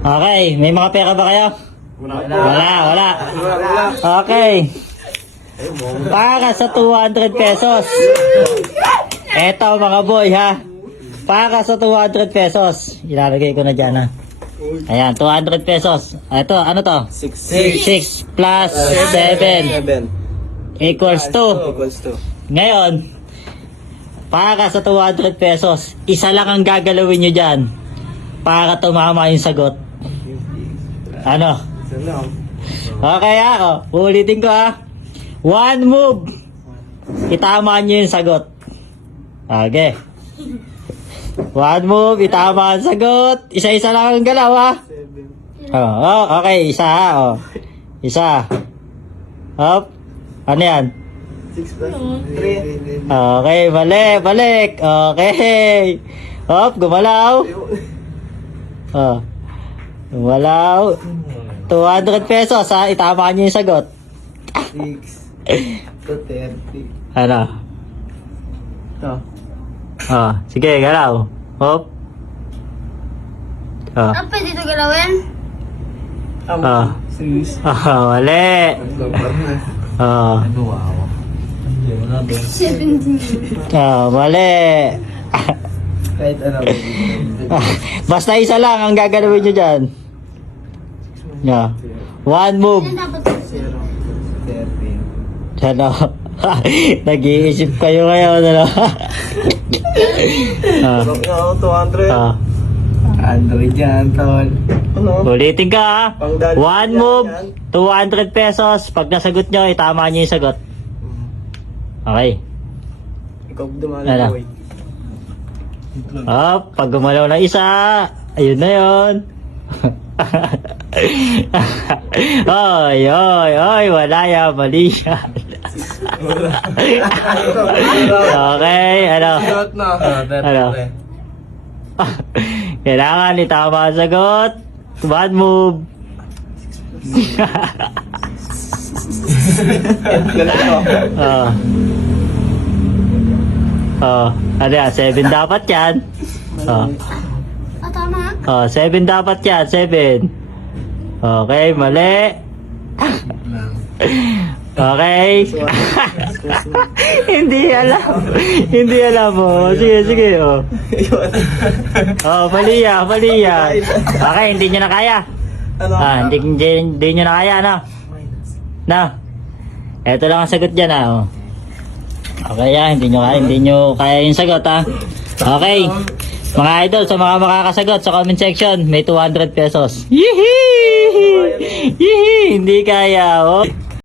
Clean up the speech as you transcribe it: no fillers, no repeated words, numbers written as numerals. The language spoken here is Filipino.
Okay, may mga pera ba kayo? Wala. Okay. Para sa 200 pesos. Eto mga boy ha. Para sa 200 pesos. Ilalagay ko na dyan ha. Ayan, 200 pesos. Ito, ano to? 6 plus 7 equals 2. Ngayon, para sa 200 pesos, isa lang ang gagalawin nyo dyan para tumama yung sagot. Ano? Okay ha, ulitin ko ha. One move. Itama nyo yung sagot. Okay. One move, itama ang sagot. Isa-isa lang ang galaw ha. Okay, isa ha. Isa. Hop. Ano yan? 6 plus 3. Okay, balik. Okay. Hop, gumalaw. Gumalaw. 200 pesos ha. Itama nyo yung sagot. 6 to 30. Ano? Ito. Sige, galaw. Hop. Ano pwede ito galawin? Mali. Wow. 17. Mali. Kahit ano. Basta isa lang ang gagalawin nyo dyan. One move. Ano dapat? 13. Ano? Nag-iisip kayo ngayon, ano? Sarap nga ako, 200. Android yan, tol. Ano? Ulitin ka ha. Pangdali One yan, move, yan. 200 pesos. Pag nasagot nyo, itama nyo yung sagot. Okay. Ikaw Ano? dumalaw, boy. Pag gumalaw na isa, ayun na yun. Oy, wala yan, mali yan. Okay, ano? Shot na. Ano? Kailangan itama ang sagot. One move. Ano yan? 7 dapat yan. Tama. 7 dapat yan. 7. Okay, mali. Okay. Hindi alam mo. Sige. Mali yan. Okay, hindi nyo na kaya. Hindi nyo na kaya, no? No? Ito lang ang sagot dyan, ha? Okay, hindi nyo kaya yung sagot, ha? Okay. Mga idol, sa mga makakasagot sa comment section, may 200 pesos. Yee! Hindi kaya, oh.